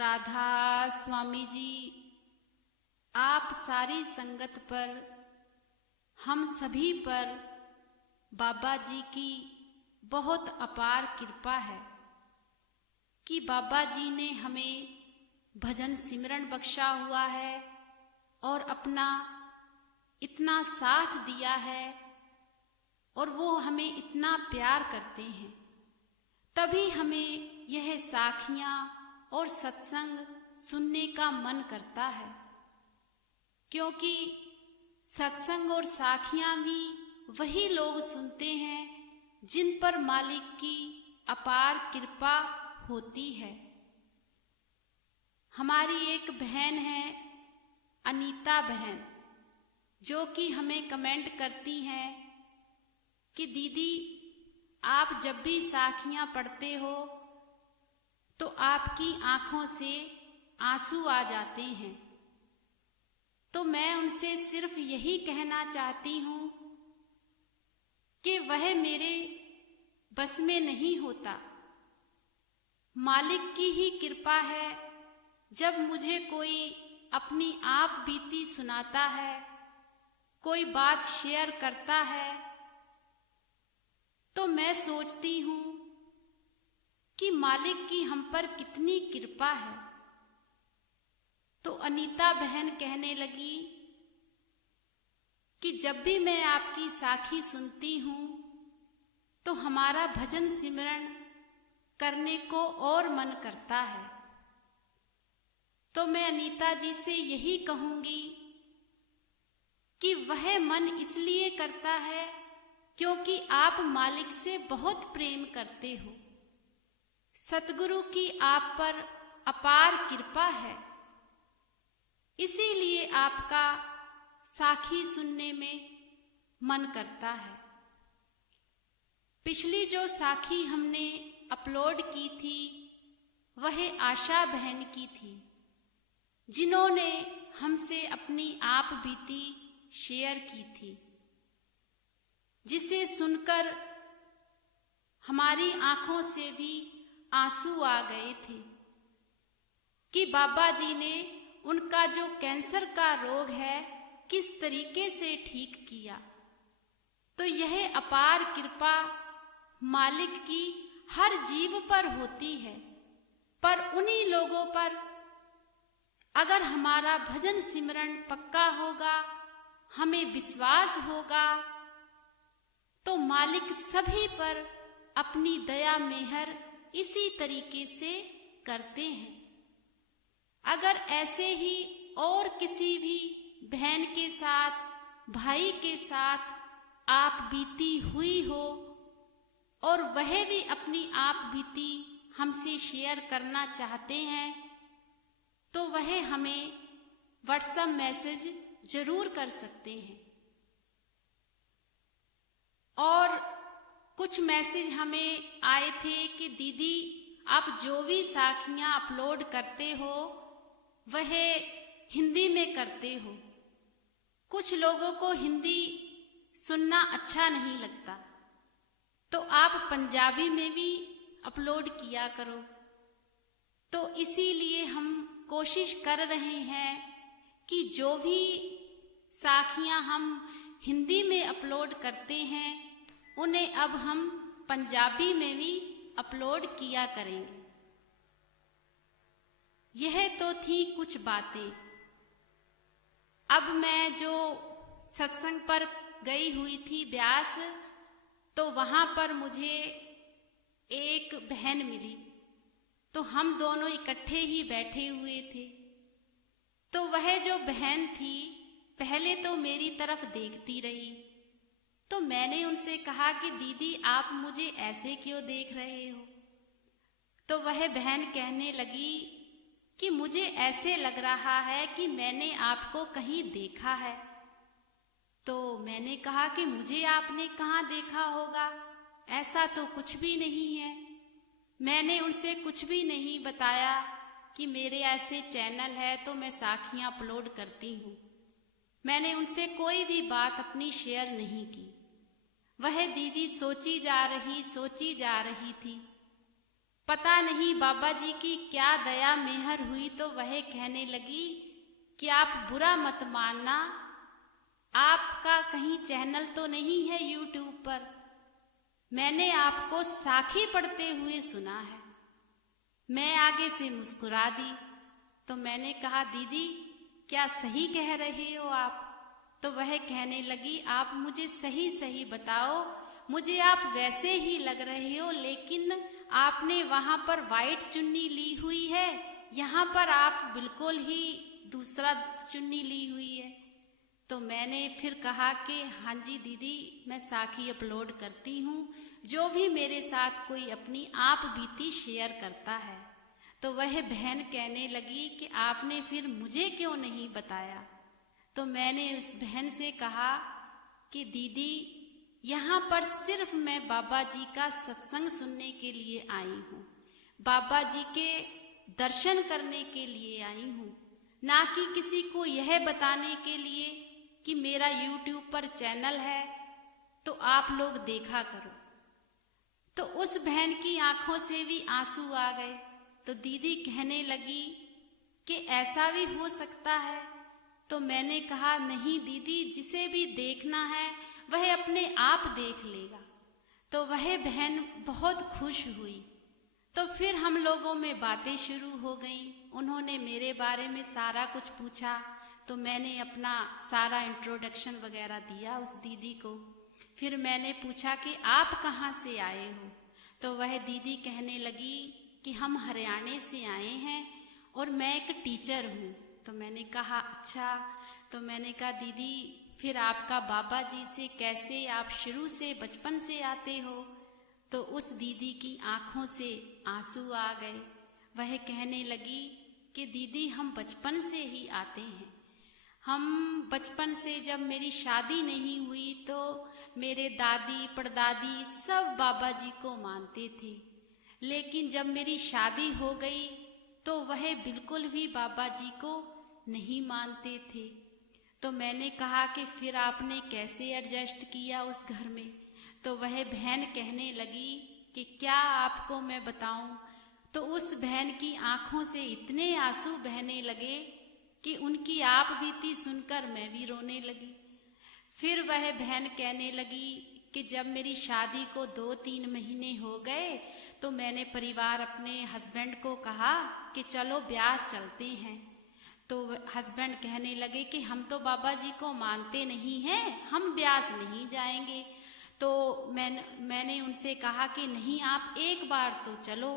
राधा स्वामी जी, आप सारी संगत पर, हम सभी पर बाबा जी की बहुत अपार कृपा है कि बाबा जी ने हमें भजन सिमरन बख्शा हुआ है और अपना इतना साथ दिया है और वो हमें इतना प्यार करते हैं। तभी हमें यह साखियाँ और सत्संग सुनने का मन करता है, क्योंकि सत्संग और साखियाँ भी वही लोग सुनते हैं जिन पर मालिक की अपार कृपा होती है। हमारी एक बहन है अनीता बहन, जो कि हमें कमेंट करती हैं कि दीदी आप जब भी साखियाँ पढ़ते हो तो आपकी आँखों से आंसू आ जाते हैं। तो मैं उनसे सिर्फ यही कहना चाहती हूँ कि वह मेरे बस में नहीं होता। मालिक की ही कृपा है। जब मुझे कोई अपनी आप बीती सुनाता है, कोई बात शेयर करता है, तो मैं सोचती हूँ कि मालिक की हम पर कितनी कृपा है। तो अनीता बहन कहने लगी कि जब भी मैं आपकी साखी सुनती हूँ तो हमारा भजन सिमरन करने को और मन करता है। तो मैं अनीता जी से यही कहूँगी कि वह मन इसलिए करता है क्योंकि आप मालिक से बहुत प्रेम करते हो। सतगुरु की आप पर अपार कृपा है, इसीलिए आपका साखी सुनने में मन करता है। पिछली जो साखी हमने अपलोड की थी वह आशा बहन की थी, जिन्होंने हमसे अपनी आप बीती शेयर की थी, जिसे सुनकर हमारी आंखों से भी आंसू आ गए थे कि बाबा जी ने उनका जो कैंसर का रोग है किस तरीके से ठीक किया। तो यह अपार कृपा मालिक की हर जीव पर होती है, पर उन्हीं लोगों पर अगर हमारा भजन सिमरन पक्का होगा, हमें विश्वास होगा, तो मालिक सभी पर अपनी दया मेहर इसी तरीके से करते हैं। अगर ऐसे ही और किसी भी बहन के साथ, भाई के साथ आप बीती हुई हो और वह भी अपनी आप बीती हमसे शेयर करना चाहते हैं, तो वह हमें व्हाट्सएप मैसेज जरूर कर सकते हैं। और कुछ मैसेज हमें आए थे कि दीदी आप जो भी साखियाँ अपलोड करते हो वह हिंदी में करते हो। कुछ लोगों को हिंदी सुनना अच्छा नहीं लगता, तो आप पंजाबी में भी अपलोड किया करो। तो इसीलिए हम कोशिश कर रहे हैं कि जो भी साखियाँ हम हिंदी में अपलोड करते हैं उन्हें अब हम पंजाबी में भी अपलोड किया करेंगे। यह तो थी कुछ बातें। अब मैं जो सत्संग पर गई हुई थी ब्यास, तो वहाँ पर मुझे एक बहन मिली, तो हम दोनों इकट्ठे ही बैठे हुए थे। तो वह जो बहन थी पहले तो मेरी तरफ देखती रही, तो मैंने उनसे कहा कि दीदी आप मुझे ऐसे क्यों देख रहे हो। तो वह बहन कहने लगी कि मुझे ऐसे लग रहा है कि मैंने आपको कहीं देखा है। तो मैंने कहा कि मुझे आपने कहाँ देखा होगा, ऐसा तो कुछ भी नहीं है। मैंने उनसे कुछ भी नहीं बताया कि मेरे ऐसे चैनल है तो मैं साखियाँ अपलोड करती हूँ। मैंने उनसे कोई भी बात अपनी शेयर नहीं की। वह दीदी सोची जा रही थी, पता नहीं बाबा जी की क्या दया मेहर हुई, तो वह कहने लगी कि आप बुरा मत मानना, आपका कहीं चैनल तो नहीं है यूट्यूब पर, मैंने आपको साखी पढ़ते हुए सुना है। मैं आगे से मुस्कुरा दी। तो मैंने कहा, दीदी क्या सही कह रहे हो आप? तो वह कहने लगी, आप मुझे सही सही बताओ, मुझे आप वैसे ही लग रहे हो, लेकिन आपने वहां पर वाइट चुन्नी ली हुई है, यहाँ पर आप बिल्कुल ही दूसरा चुन्नी ली हुई है। तो मैंने फिर कहा कि हाँ जी दीदी, मैं साखी अपलोड करती हूँ, जो भी मेरे साथ कोई अपनी आप बीती शेयर करता है। तो वह बहन कहने लगी कि आपने फिर मुझे क्यों नहीं बताया? तो मैंने उस बहन से कहा कि दीदी, यहाँ पर सिर्फ मैं बाबा जी का सत्संग सुनने के लिए आई हूँ, बाबा जी के दर्शन करने के लिए आई हूँ, ना कि किसी को यह बताने के लिए कि मेरा यूट्यूब पर चैनल है तो आप लोग देखा करो। तो उस बहन की आंखों से भी आंसू आ गए। तो दीदी कहने लगी कि ऐसा भी हो सकता है? तो मैंने कहा, नहीं दीदी, जिसे भी देखना है वह अपने आप देख लेगा। तो वह बहन बहुत खुश हुई। तो फिर हम लोगों में बातें शुरू हो गईं। उन्होंने मेरे बारे में सारा कुछ पूछा, तो मैंने अपना सारा इंट्रोडक्शन वगैरह दिया उस दीदी को। फिर मैंने पूछा कि आप कहाँ से आए हो? तो वह दीदी कहने लगी कि हम हरियाणा से आए हैं और मैं एक टीचर हूँ। तो मैंने कहा, अच्छा। तो मैंने कहा, दीदी फिर आपका बाबा जी से कैसे, आप शुरू से बचपन से आते हो? तो उस दीदी की आंखों से आंसू आ गए। वह कहने लगी कि दीदी हम बचपन से ही आते हैं, हम बचपन से, जब मेरी शादी नहीं हुई तो मेरे दादी परदादी सब बाबा जी को मानते थे, लेकिन जब मेरी शादी हो गई तो वह बिल्कुल भी बाबा जी को नहीं मानते थे। तो मैंने कहा कि फिर आपने कैसे एडजस्ट किया उस घर में? तो वह बहन कहने लगी कि क्या आपको मैं बताऊं? तो उस बहन की आंखों से इतने आंसू बहने लगे कि उनकी आप बीती सुनकर मैं भी रोने लगी। फिर वह बहन कहने लगी कि जब मेरी शादी को 2-3 महीने हो गए तो मैंने परिवार अपने हस्बैंड को कहा कि चलो ब्यास चलते हैं। तो हस्बैंड कहने लगे कि हम तो बाबा जी को मानते नहीं हैं, हम ब्यास नहीं जाएंगे। तो मैंने उनसे कहा कि नहीं, आप एक बार तो चलो।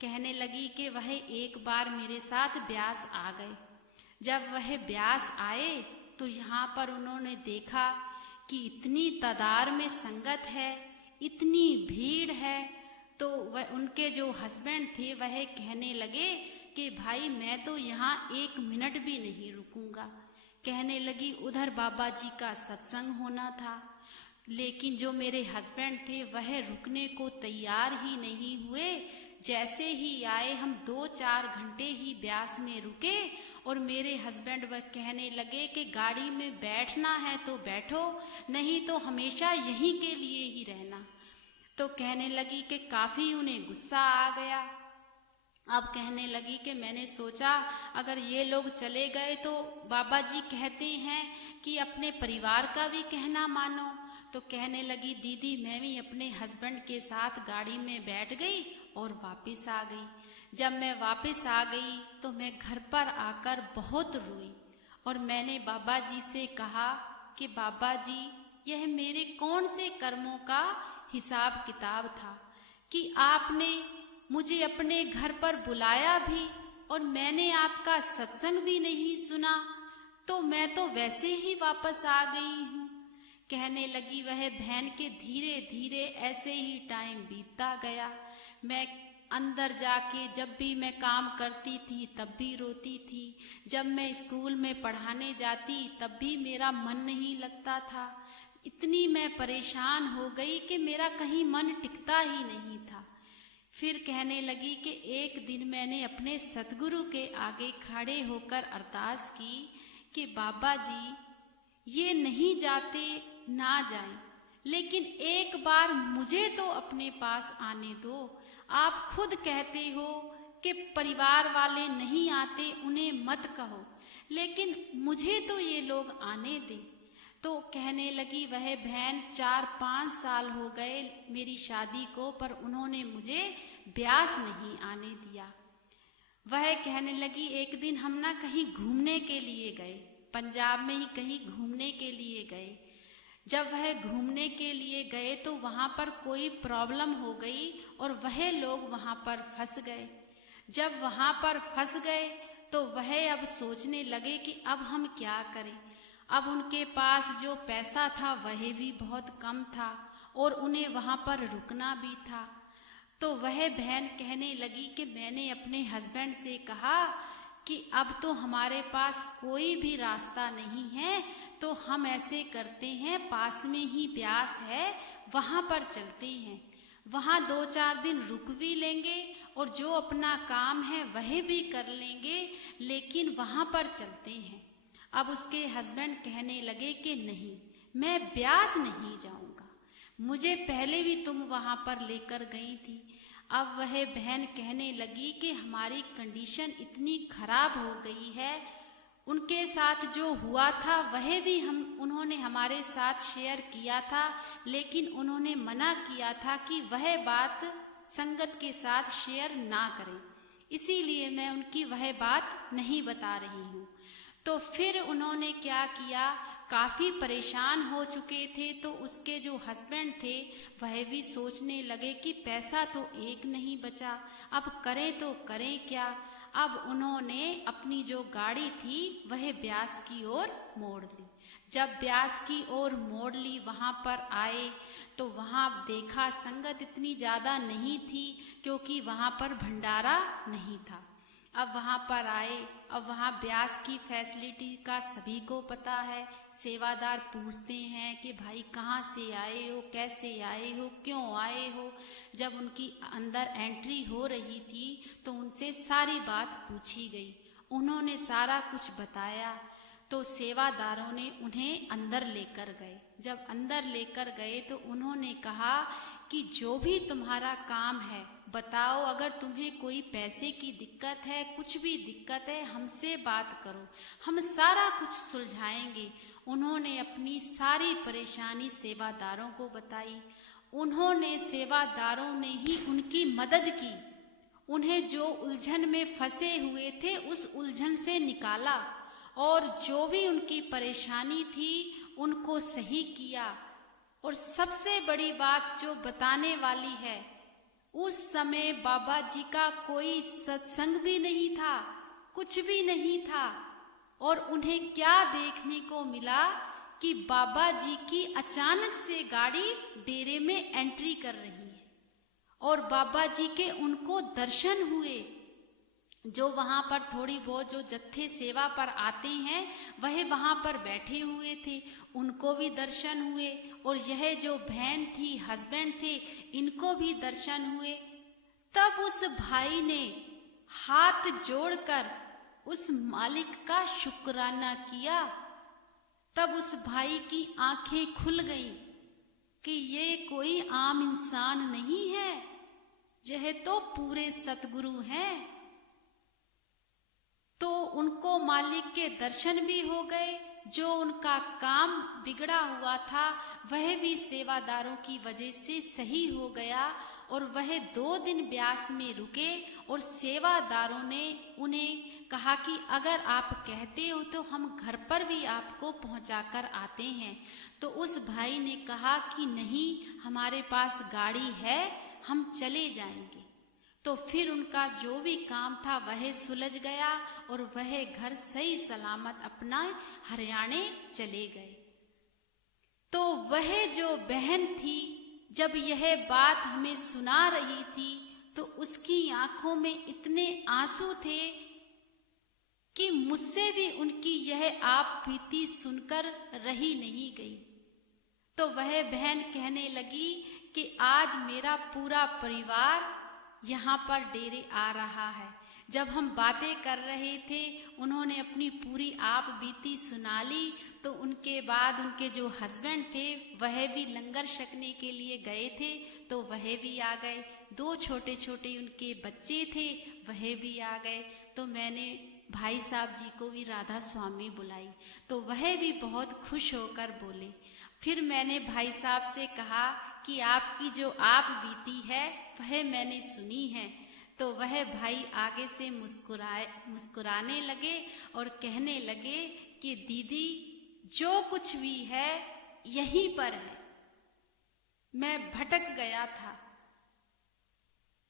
कहने लगी कि वह एक बार मेरे साथ ब्यास आ गए। जब वह ब्यास आए तो यहाँ पर उन्होंने देखा कि इतनी तादाद में संगत है, इतनी भीड़ है। तो वह, उनके जो हस्बैंड थे, वह कहने लगे कि भाई मैं तो यहाँ 1 मिनट भी नहीं रुकूंगा। कहने लगी उधर बाबा जी का सत्संग होना था, लेकिन जो मेरे हस्बैंड थे वह रुकने को तैयार ही नहीं हुए। जैसे ही आए हम 2-4 घंटे ही ब्यास में रुके और मेरे हस्बैंड वह कहने लगे कि गाड़ी में बैठना है तो बैठो, नहीं तो हमेशा यहीं के लिए ही रहना। तो कहने लगी कि काफ़ी उन्हें गुस्सा आ गया। अब कहने लगी कि मैंने सोचा अगर ये लोग चले गए तो बाबा जी कहते हैं कि अपने परिवार का भी कहना मानो। तो कहने लगी दीदी मैं भी अपने हस्बैंड के साथ गाड़ी में बैठ गई और वापस आ गई। जब मैं वापस आ गई तो मैं घर पर आकर बहुत रोई और मैंने बाबा जी से कहा कि बाबा जी यह मेरे कौन से कर्मों का हिसाब किताब था कि आपने मुझे अपने घर पर बुलाया भी और मैंने आपका सत्संग भी नहीं सुना, तो मैं तो वैसे ही वापस आ गई हूँ। कहने लगी वह बहन के धीरे धीरे ऐसे ही टाइम बीतता गया। मैं अंदर जाके जब भी मैं काम करती थी तब भी रोती थी, जब मैं स्कूल में पढ़ाने जाती तब भी मेरा मन नहीं लगता था। इतनी मैं परेशान हो गई कि मेरा कहीं मन टिकता ही नहीं था। फिर कहने लगी कि एक दिन मैंने अपने सतगुरु के आगे खड़े होकर अरदास की कि बाबा जी ये नहीं जाते ना जाएं, लेकिन एक बार मुझे तो अपने पास आने दो। आप खुद कहते हो कि परिवार वाले नहीं आते, उन्हें मत कहो, लेकिन मुझे तो ये लोग आने दे। तो कहने लगी वह बहन, 4-5 साल हो गए मेरी शादी को, पर उन्होंने मुझे ब्यास नहीं आने दिया। वह कहने लगी एक दिन हम ना कहीं घूमने के लिए गए, पंजाब में ही कहीं घूमने के लिए गए। जब वह घूमने के लिए गए तो वहाँ पर कोई प्रॉब्लम हो गई और वह लोग वहाँ पर फंस गए। जब वहाँ पर फंस गए तो वह अब सोचने लगे कि अब हम क्या करें। अब उनके पास जो पैसा था वह भी बहुत कम था और उन्हें वहाँ पर रुकना भी था। तो वह बहन कहने लगी कि मैंने अपने हस्बैंड से कहा कि अब तो हमारे पास कोई भी रास्ता नहीं है, तो हम ऐसे करते हैं, पास में ही ब्यास है, वहाँ पर चलते हैं, वहाँ 2-4 दिन रुक भी लेंगे और जो अपना काम है वह भी कर लेंगे, लेकिन वहाँ पर चलते हैं। अब उसके हस्बैंड कहने लगे कि नहीं, मैं ब्यास नहीं जाऊँगा, मुझे पहले भी तुम वहाँ पर लेकर गई थी। अब वह बहन कहने लगी कि हमारी कंडीशन इतनी खराब हो गई है, उनके साथ जो हुआ था वह भी उन्होंने हमारे साथ शेयर किया था, लेकिन उन्होंने मना किया था कि वह बात संगत के साथ शेयर ना करें, इसीलिए मैं उनकी वह बात नहीं बता रही हूँ। तो फिर उन्होंने क्या किया, काफ़ी परेशान हो चुके थे, तो उसके जो हस्बैंड थे वह भी सोचने लगे कि पैसा तो एक नहीं बचा, अब करें तो करें क्या। अब उन्होंने अपनी जो गाड़ी थी वह ब्यास की ओर मोड़ ली। जब ब्यास की ओर मोड़ ली, वहाँ पर आए तो वहाँ देखा संगत इतनी ज़्यादा नहीं थी, क्योंकि वहाँ पर भंडारा नहीं था। अब वहाँ पर आए, अब वहाँ ब्यास की फैसिलिटी का सभी को पता है, सेवादार पूछते हैं कि भाई कहाँ से आए हो, कैसे आए हो, क्यों आए हो। जब उनकी अंदर एंट्री हो रही थी तो उनसे सारी बात पूछी गई, उन्होंने सारा कुछ बताया, तो सेवादारों ने उन्हें अंदर लेकर गए। जब अंदर लेकर गए तो उन्होंने कहा कि जो भी तुम्हारा काम है बताओ, अगर तुम्हें कोई पैसे की दिक्कत है, कुछ भी दिक्कत है, हमसे बात करो, हम सारा कुछ सुलझाएंगे। उन्होंने अपनी सारी परेशानी सेवादारों को बताई। उन्होंने सेवादारों ने ही उनकी मदद की, उन्हें जो उलझन में फंसे हुए थे उस उलझन से निकाला और जो भी उनकी परेशानी थी उनको सही किया। और सबसे बड़ी बात जो बताने वाली है, उस समय बाबा जी का कोई सत्संग भी नहीं था, कुछ भी नहीं था, और उन्हें क्या देखने को मिला कि बाबा जी की अचानक से गाड़ी डेरे में एंट्री कर रही है और बाबा जी के उनको दर्शन हुए। जो वहाँ पर थोड़ी बहुत जो जत्थे सेवा पर आते हैं वह वहाँ पर बैठे हुए थे, उनको भी दर्शन हुए, और यह जो बहन थी, हस्बैंड थे, इनको भी दर्शन हुए। तब उस भाई ने हाथ जोड़कर उस मालिक का शुक्राना किया। तब उस भाई की आंखें खुल गईं कि ये कोई आम इंसान नहीं है, यह तो पूरे सतगुरु हैं। तो उनको मालिक के दर्शन भी हो गए, जो उनका काम बिगड़ा हुआ था वह भी सेवादारों की वजह से सही हो गया, और वह 2 दिन ब्यास में रुके और सेवादारों ने उन्हें कहा कि अगर आप कहते हो तो हम घर पर भी आपको पहुंचाकर आते हैं। तो उस भाई ने कहा कि नहीं, हमारे पास गाड़ी है, हम चले जाएंगे। तो फिर उनका जो भी काम था वह सुलझ गया और वह घर सही सलामत अपना हरियाणे चले गए। तो वह जो बहन थी, जब यह बात हमें सुना रही थी तो उसकी आंखों में इतने आंसू थे कि मुझसे भी उनकी यह आप बीती सुनकर रही नहीं गई। तो वह बहन कहने लगी कि आज मेरा पूरा परिवार यहाँ पर डेरे आ रहा है। जब हम बातें कर रहे थे उन्होंने अपनी पूरी आप बीती सुना ली। तो उनके बाद उनके जो हस्बैंड थे वह भी लंगर छकने के लिए गए थे, तो वह भी आ गए। 2 छोटे छोटे उनके बच्चे थे, वह भी आ गए। तो मैंने भाई साहब जी को भी राधा स्वामी बुलाई, तो वह भी बहुत खुश होकर बोले। फिर मैंने भाई साहब से कहा कि आपकी जो आप बीती है वह मैंने सुनी है। तो वह भाई आगे से मुस्कुराने लगे और कहने लगे कि दीदी जो कुछ भी है यहीं पर है, मैं भटक गया था।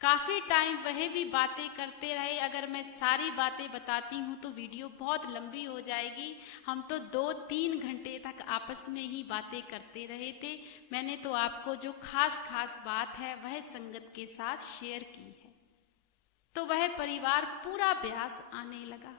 काफी टाइम वह भी बातें करते रहे। अगर मैं सारी बातें बताती हूँ तो वीडियो बहुत लंबी हो जाएगी। हम तो 2-3 घंटे तक आपस में ही बातें करते रहे थे। मैंने तो आपको जो खास बात है वह संगत के साथ शेयर की है। तो वह परिवार पूरा ब्यास आने लगा।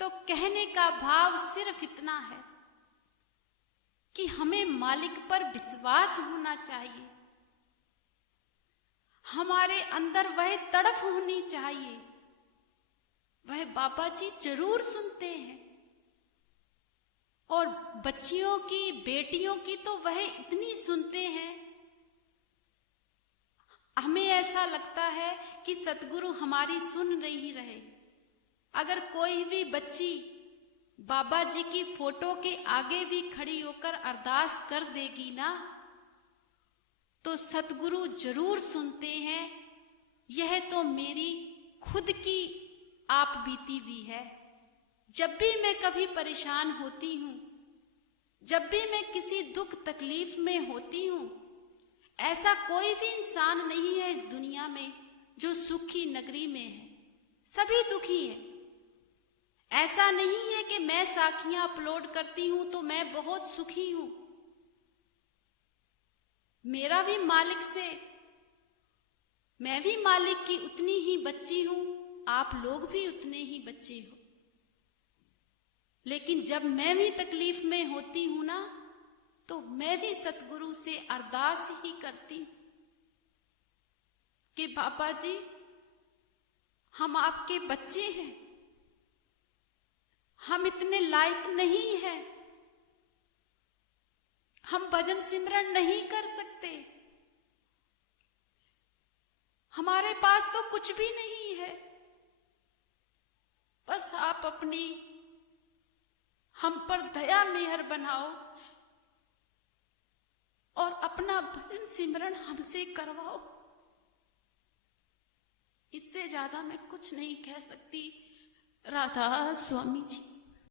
तो कहने का भाव सिर्फ इतना है कि हमें मालिक पर विश्वास होना चाहिए, हमारे अंदर वह तड़प होनी चाहिए। वह बाबा जी जरूर सुनते हैं, और बच्चियों की, बेटियों की तो वह इतनी सुनते हैं। हमें ऐसा लगता है कि सतगुरु हमारी सुन नहीं रहे। अगर कोई भी बच्ची बाबा जी की फोटो के आगे भी खड़ी होकर अरदास कर देगी ना, तो सतगुरु जरूर सुनते हैं। यह तो मेरी खुद की आप बीती भी है। जब भी मैं कभी परेशान होती हूँ, जब भी मैं किसी दुख तकलीफ में होती हूँ, ऐसा कोई भी इंसान नहीं है इस दुनिया में जो सुखी नगरी में है। सभी दुखी हैं। ऐसा नहीं है कि मैं साखियां अपलोड करती हूं तो मैं बहुत सुखी हूं। मेरा भी मालिक से, मैं भी मालिक की उतनी ही बच्ची हूं, आप लोग भी उतने ही बच्चे हो। लेकिन जब मैं भी तकलीफ में होती हूं ना, तो मैं भी सतगुरु से अरदास ही करती हूं कि बाबा जी हम आपके बच्चे हैं, हम इतने लायक नहीं हैं, हम भजन सिमरन नहीं कर सकते, हमारे पास तो कुछ भी नहीं है। बस आप अपनी हम पर दया मेहर बनाओ और अपना भजन सिमरन हमसे करवाओ। इससे ज्यादा मैं कुछ नहीं कह सकती। राधा स्वामी जी।